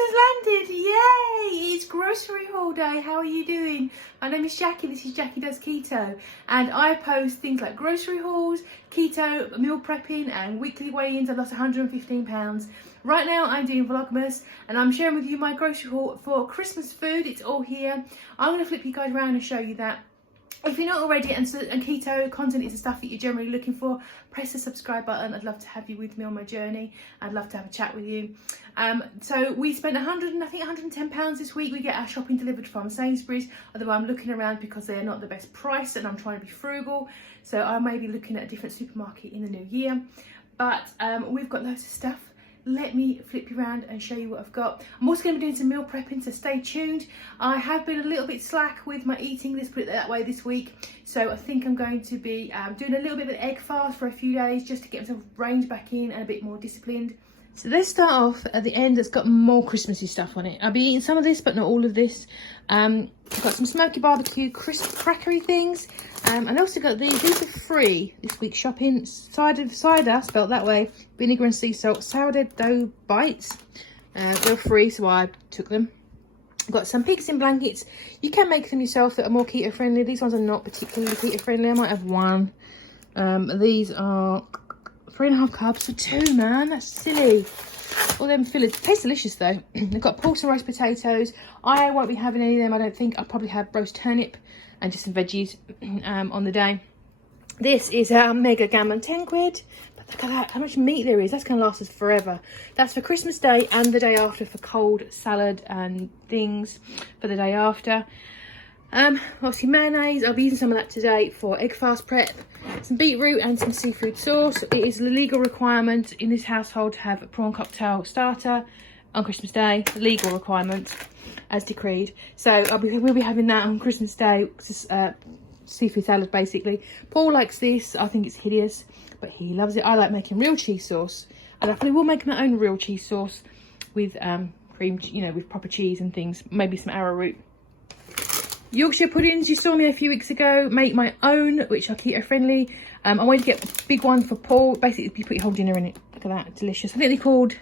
has landed. Yay! It's grocery haul day. How are you doing? My name is Jackie. This is Jackie Does Keto. And I post things like grocery hauls, keto, meal prepping and weekly weigh-ins. I've lost 115 pounds. Right now I'm doing Vlogmas and I'm sharing with you my grocery haul for Christmas food. It's all here. I'm going to flip you guys around and show you that. If you're not already and keto content is the stuff that you're generally looking for, press the subscribe button. I'd love to have you with me on my journey. I'd love to have a chat with you. So we spent 110 pounds this week. We get our shopping delivered from Sainsbury's, although I'm looking around because they're not the best price and I'm trying to be frugal. So I may be looking at a different supermarket in the new year. But we've got loads of stuff. Let me flip you around and show you what I've got. I'm also going to be doing some meal prepping, so stay tuned. I have been a little bit slack with my eating, let's put it that way, this week. So I think I'm going to be doing a little bit of an egg fast for a few days just to get myself range back in and a bit more disciplined. So let's start off at the end. It's got more Christmassy stuff on it. I'll be eating some of this, but not all of this. I've got some smoky barbecue crisp crackery things. And I also got these. These are free this week shopping. Cider, spelled that way. Vinegar and sea salt. Sourdough bites. They're free, so I took them. I've got some pigs in blankets. You can make them yourself that are more keto friendly. These ones are not particularly keto friendly. I might have one. These are 3.5 carbs for 2, man. That's silly. All them fillers. Tastes delicious though. They've got pork and roast potatoes. I won't be having any of them, I don't think. I'll probably have roast turnip and just some veggies on the day. This is our mega gammon, 10 quid. But look at that, how much meat there is. That's going to last us forever. That's for Christmas Day and the day after for cold salad and things for the day after. Obviously mayonnaise, I'll be using some of that today for egg fast prep. Some beetroot and some seafood sauce. It is a legal requirement in this household to have a prawn cocktail starter on Christmas Day. Legal requirement as decreed. So we'll be having that on Christmas Day. Seafood salad basically. Paul likes this. I think it's hideous, but he loves it. I like making real cheese sauce, and I probably will make my own real cheese sauce with cream, you know, with proper cheese and things. Maybe some arrowroot. Yorkshire puddings, you saw me a few weeks ago make my own, which are keto friendly. I wanted to get a big one for Paul. Basically you put your whole dinner in it. Look at that, delicious. I think they're called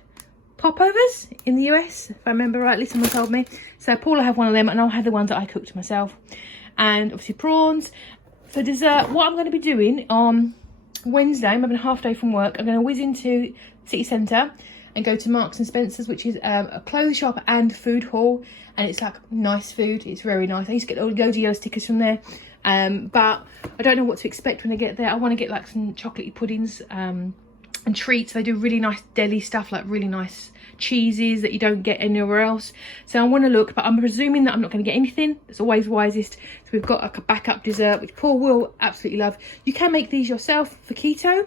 popovers in the US, if I remember rightly, someone told me. So Paul will have one of them and I'll have the ones that I cooked myself. And obviously prawns. For dessert, what I'm going to be doing on Wednesday, I'm having a half day from work. I'm going to whiz into city centre and go to Marks and Spencer's, which is a clothes shop and food hall, and it's like nice food. It's very nice. I used to get loads of yellow stickers from there, but I don't know what to expect when I get there. I want to get like some chocolatey puddings and treats. They do really nice deli stuff, like really nice cheeses that you don't get anywhere else. So I want to look, but I'm presuming that I'm not going to get anything. It's always wisest. So we've got like a backup dessert, which Paul will absolutely love. You can make these yourself for keto.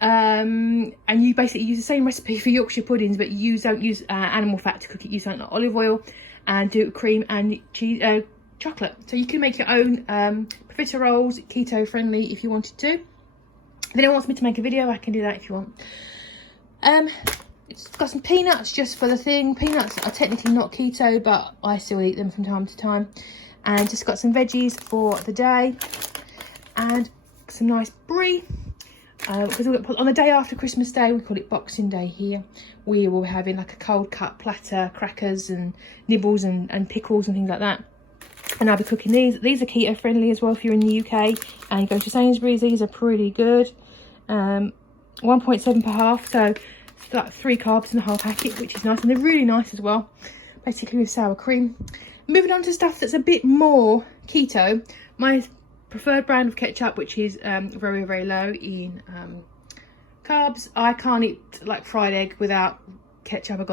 And you basically use the same recipe for Yorkshire puddings, but you don't use animal fat to cook it. You use something like olive oil and do cream and cheese, chocolate. So you can make your own profiteroles, keto friendly if you wanted to. If anyone wants me to make a video, I can do that if you want. It's got some peanuts just for the thing. Peanuts are technically not keto, but I still eat them from time to time. And just got some veggies for the day and some nice brie. Because on the day after Christmas Day, we call it Boxing Day here, we will be having like a cold cut platter, crackers and nibbles and pickles and things like that. And I'll be cooking these. These are keto friendly as well if you're in the UK and you go to Sainsbury's. These are pretty good. 1.7 per half, so it's like 3 carbs in the whole packet, which is nice, and they're really nice as well, basically with sour cream. Moving on to stuff that's a bit more keto. My preferred brand of ketchup, which is very, very low in carbs. I can't eat like fried egg without ketchup. I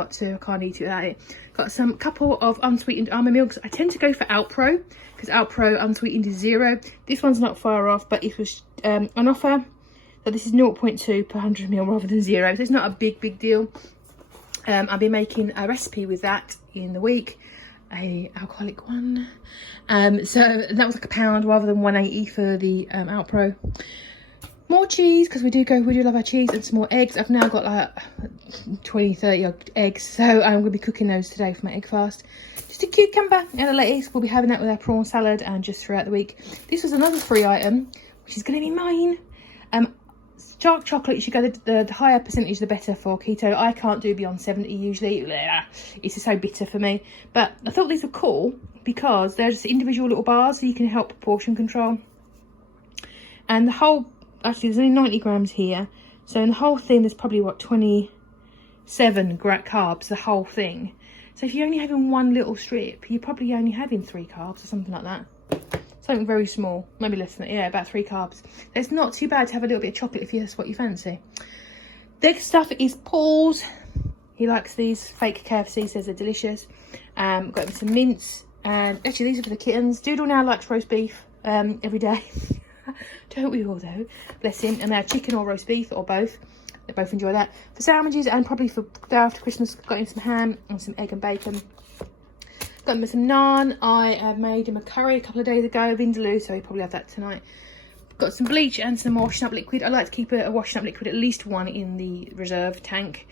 can't eat it without it. Got some couple of unsweetened almond milks. I tend to go for Alpro because Alpro unsweetened is 0. This one's not far off, but it was an offer. So this is 0.2 per 100 ml rather than 0. So it's not a big deal. I'll be making a recipe with that in the week. A alcoholic one. So that was like £1 rather than 180 for the Alpro. More cheese, because we do love our cheese, and some more eggs. I've now got like 20-30 odd eggs, so I'm going to be cooking those today for my egg fast. Just a cucumber and a lettuce. We'll be having that with our prawn salad and just throughout the week. This was another free item, which is going to be mine. dark chocolate, you should go the higher percentage the better for keto. I can't do beyond 70 usually. It's just so bitter for me. But I thought these were cool because there's individual little bars so you can help portion control. And the whole, actually there's only 90 grams here. So in the whole thing there's probably what, 27 carbs, the whole thing. So if you're only having one little strip, you're probably only having 3 carbs or something like that. Something very small, maybe less than that, yeah, about 3 carbs. It's not too bad to have a little bit of chocolate if that's what you fancy. Next stuff is Paul's. He likes these fake KFC, says they're delicious. Got him some mince, and actually these are for the kittens. Doodle now likes roast beef every day. Don't we all though? Bless him. And now chicken or roast beef or both. They both enjoy that. For sandwiches and probably for the day after Christmas, got him some ham and some egg and bacon. Got him some naan. I made him a curry a couple of days ago, vindaloo, so he'll probably have that tonight. Got some bleach and some washing up liquid. I like to keep a washing up liquid, at least one in the reserve tank.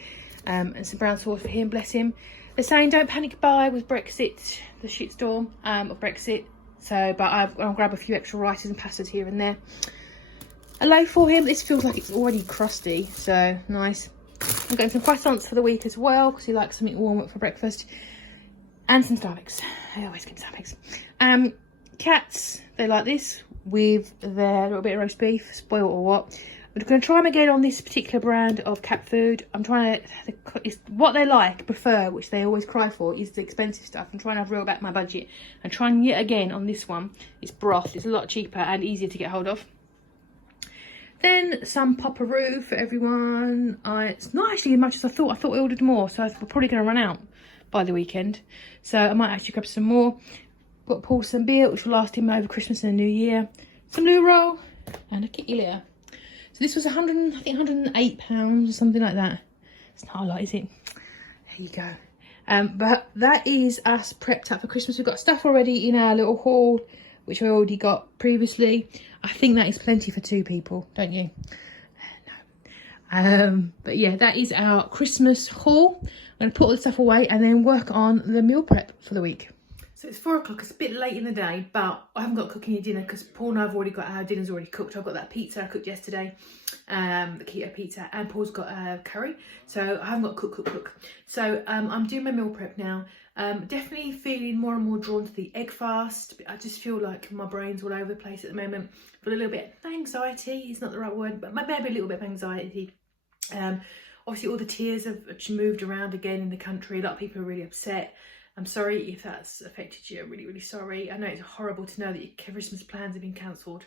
And some brown sauce for him, bless him. They're saying don't panic buy with Brexit, the shitstorm of Brexit. So, but I'll grab a few extra rices and pastas here and there. A loaf for him. This feels like it's already crusty, so nice. I'm getting some croissants for the week as well because he likes something warm up for breakfast. And some Starbucks. I always get Starbucks. Cats, they like this with their little bit of roast beef, spoiled or what. I'm going to try them again on this particular brand of cat food. I'm trying to, it's what they prefer, which they always cry for, is the expensive stuff. I'm trying to reel back my budget and trying yet again on this one. It's broth. It's a lot cheaper and easier to get hold of. Then some Popperoo for everyone. It's not actually as much as I thought. I thought I ordered more, so we're probably going to run out by the weekend. So I might actually grab some more. Got Paul some beer, which will last him over Christmas and the New Year. Some loo roll and a kitty litter. So this was 108 pounds or something like that. It's not a lot, is it? There you go. But that is us prepped up for Christmas. We've got stuff already in our little haul, which I already got previously. I think that is plenty for 2 people, don't you? No. But yeah, that is our Christmas haul. I'm going to put all the stuff away and then work on the meal prep for the week. So it's 4 o'clock, it's a bit late in the day, but I haven't got cooking your dinner because Paul and I have already got our dinner's already cooked. I've got that pizza I cooked yesterday, the keto pizza, and Paul's got a curry. So I haven't got cook. So I'm doing my meal prep now. Definitely feeling more and more drawn to the egg fast. I just feel like my brain's all over the place at the moment. Feel a little bit of anxiety, is not the right word, but maybe a little bit of anxiety. Obviously all the tiers have moved around again in the country. A lot of people are really upset. I'm sorry if that's affected you. I'm really, really sorry. I know it's horrible to know that your Christmas plans have been cancelled.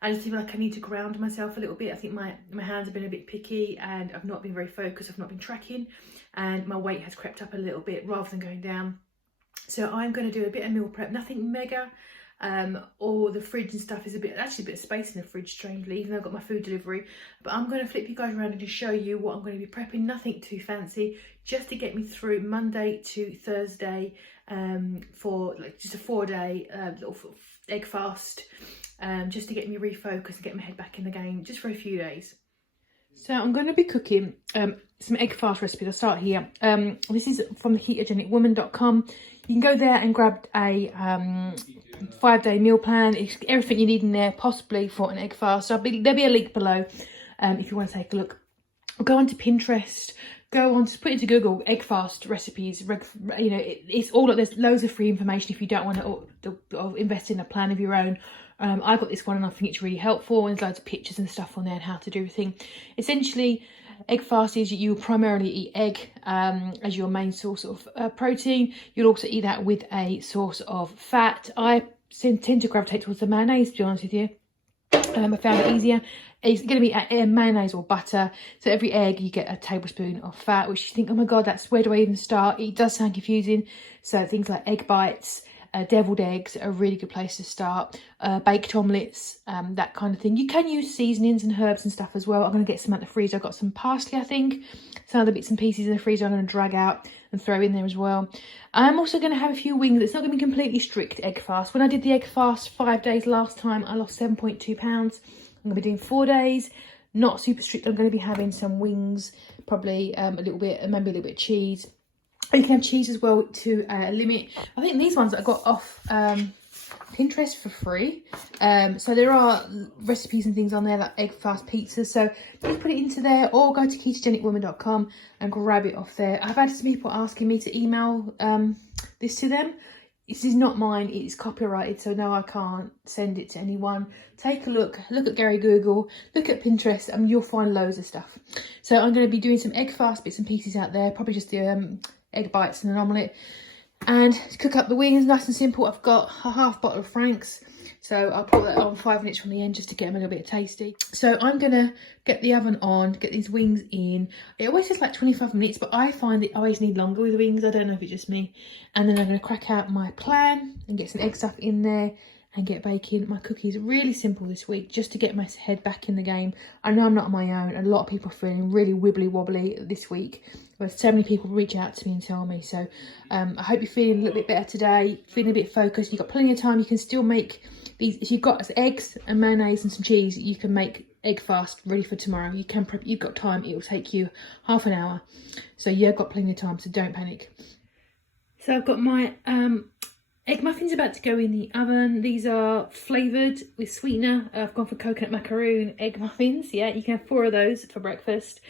I just feel like I need to ground myself a little bit. I think my hands have been a bit picky and I've not been very focused. I've not been tracking and my weight has crept up a little bit rather than going down. So I'm going to do a bit of meal prep, nothing mega. Or the fridge and stuff is actually a bit of space in the fridge, strangely, even though I've got my food delivery. But I'm going to flip you guys around and just show you what I'm going to be prepping. Nothing too fancy, just to get me through Monday to Thursday, for like just a 4-day little egg fast, just to get me refocused and get my head back in the game, just for a few days. So I'm going to be cooking some egg fast recipes. I'll start here. This is from the ketogenicwoman.com. You can go there and grab a 5-day meal plan. It's everything you need in there, possibly for an egg fast. So there'll be a link below if you want to take a look. Or go onto Pinterest. Go on to put into Google egg fast recipes. You know, it's all. There's loads of free information if you don't want to invest in a plan of your own. I got this one and I think it's really helpful. And there's loads of pictures and stuff on there and how to do everything. Essentially, egg fast is you primarily eat egg as your main source of protein. You'll also eat that with a source of fat. I tend to gravitate towards the mayonnaise, to be honest with you. I found it easier. It's going to be a mayonnaise or butter. So every egg you get a tablespoon of fat, which you think, oh my God, where do I even start? It does sound confusing. So things like egg bites, deviled eggs are a really good place to start. Baked omelettes, that kind of thing. You can use seasonings and herbs and stuff as well. I'm going to get some out the freezer. I've got some parsley, I think. Some other bits and pieces in the freezer I'm going to drag out and throw in there as well. I'm also going to have a few wings. It's not going to be completely strict egg fast. When I did the egg fast 5 days last time, I lost 7.2 pounds. I'm going to be doing 4 days. Not super strict. I'm going to be having some wings, probably a little bit, maybe a little bit of cheese. You can have cheese as well to limit. I think these ones that I got off Pinterest for free. So there are recipes and things on there like egg fast pizzas. So just put it into there or go to ketogenicwoman.com and grab it off there. I've had some people asking me to email this to them. This is not mine, it's copyrighted, so no, I can't send it to anyone. Take a look at Gary Google, look at Pinterest, and you'll find loads of stuff. So I'm going to be doing some egg fast bits and pieces out there, probably just the egg bites and an omelette. And to cook up the wings, nice and simple, I've got a half bottle of Frank's. So I'll put that on 5 minutes from the end just to get them a little bit tasty. So I'm going to get the oven on, get these wings in. It always takes like 25 minutes, but I find that I always need longer with wings. I don't know if it's just me. And then I'm going to crack out my plan and get some egg stuff in there and get baking. My cookies really simple this week, just to get my head back in the game. I know I'm not on my own. A lot of people are feeling really wibbly wobbly this week. There's so many people reach out to me and tell me. So I hope you're feeling a little bit better today, feeling a bit focused. You've got plenty of time. You can still make these. If you've got eggs and mayonnaise and some cheese, you can make egg fast ready for tomorrow. You can prep. You've got time. It will take you half an hour. So you've got plenty of time. So don't panic. So I've got my egg muffins about to go in the oven. These are flavoured with sweetener. I've gone for coconut macaroon egg muffins. Yeah, you can have 4 of those for breakfast.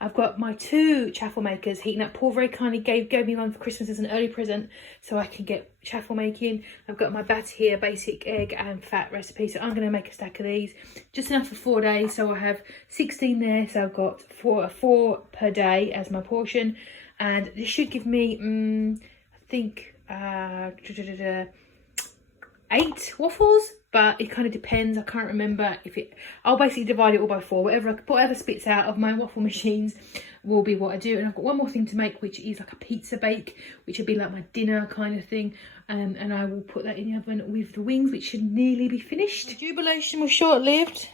I've got my 2 chaffle makers heating up. Paul very kindly gave me one for Christmas as an early present so I can get chaffle making. I've got my batter here, basic egg and fat recipe. So I'm going to make a stack of these. Just enough for 4 days. So I have 16 there. So I've got 4 per day as my portion. And this should give me, I think, 8 waffles, but it kind of depends. I can't remember if it. I'll basically divide it all by 4. Whatever spits out of my waffle machines will be what I do. And I've got one more thing to make, which is like a pizza bake, which would be like my dinner kind of thing. And I will put that in the oven with the wings, which should nearly be finished. The jubilation was short-lived.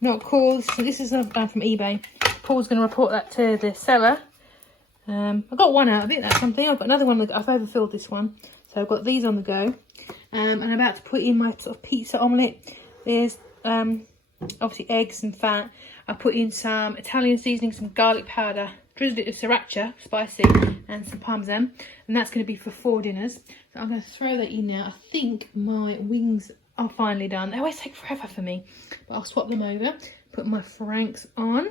Not caused. So this is from eBay. Paul's going to report that to the seller. I got one out of it, that's something. I've got another one, I've overfilled this one. So I've got these on the go. And I'm about to put in my sort of pizza omelette. There's obviously eggs and fat. I put in some Italian seasoning, some garlic powder, drizzled it with sriracha, spicy, and some parmesan. And that's going to be for 4 dinners. So I'm going to throw that in now. I think my wings are finally done. They always take forever for me. But I'll swap them over. Put my Frank's on.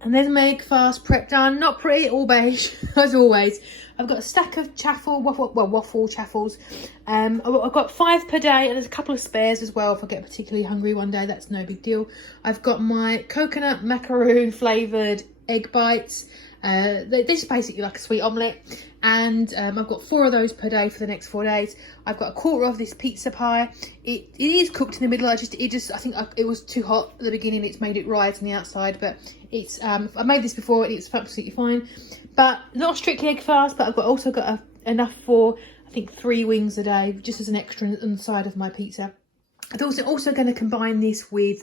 And there's my egg fast prep done. Not pretty, all beige, as always. I've got a stack of waffle chaffles. I've got 5 per day, and there's a couple of spares as well if I get particularly hungry one day. That's no big deal. I've got my coconut macaroon flavoured egg bites. This is basically like a sweet omelette. And I've got 4 of those per day for the next 4 days. I've got a quarter of this pizza pie. It is cooked in the middle. I think it was too hot at the beginning. It's made it rise on the outside, but it's I made this before and it's absolutely fine. But not strictly egg fast, but I've also got enough for I think 3 wings a day, just as an extra on the side of my pizza. I'm also going to combine this with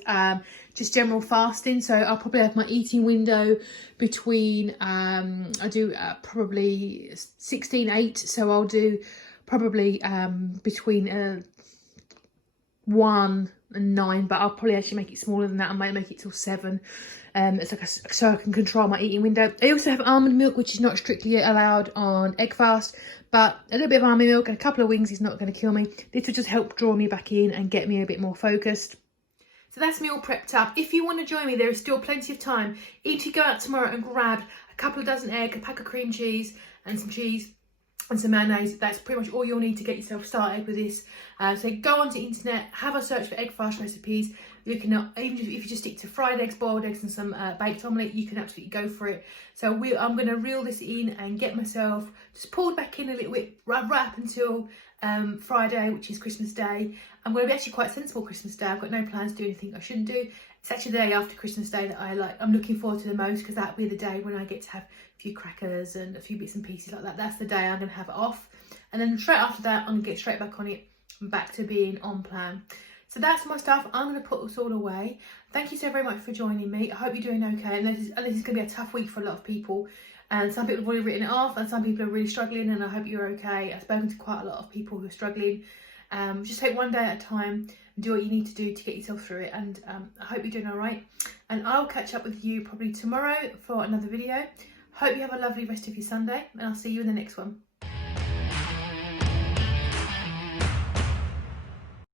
just general fasting. So I'll probably have my eating window between, I do probably 16-8. So I'll do probably between 1 and 9, but I'll probably actually make it smaller than that. I might make it till 7. It's like so I can control my eating window. I also have almond milk, which is not strictly allowed on egg fast, but a little bit of almond milk and a couple of wings is not going to kill me. This will just help draw me back in and get me a bit more focused. So that's me all prepped up. If you want to join me, there is still plenty of time. If you go out tomorrow and grab a couple of dozen egg, a pack of cream cheese and some cheese and some mayonnaise, that's pretty much all you'll need to get yourself started with this. So go onto the internet, have a search for egg fast recipes. Looking at, even if you just stick to fried eggs, boiled eggs and some baked omelette, you can absolutely go for it. So I'm going to reel this in and get myself just pulled back in a little bit right up until Friday, which is Christmas Day. I'm going to be actually quite sensible Christmas Day. I've got no plans to do anything I shouldn't do. It's actually the day after Christmas Day that I'm looking forward to the most, because that'll be the day when I get to have a few crackers and a few bits and pieces like that. That's the day I'm going to have it off. And then straight after that, I'm going to get straight back on it and back to being on plan. So that's my stuff. I'm going to put this all away. Thank you so very much for joining me. I hope you're doing okay. And this is going to be a tough week for a lot of people. And some people have already written it off, and some people are really struggling, and I hope you're okay. I've spoken to quite a lot of people who are struggling. Just take one day at a time and do what you need to do to get yourself through it. And I hope you're doing all right. And I'll catch up with you probably tomorrow for another video. Hope you have a lovely rest of your Sunday, and I'll see you in the next one.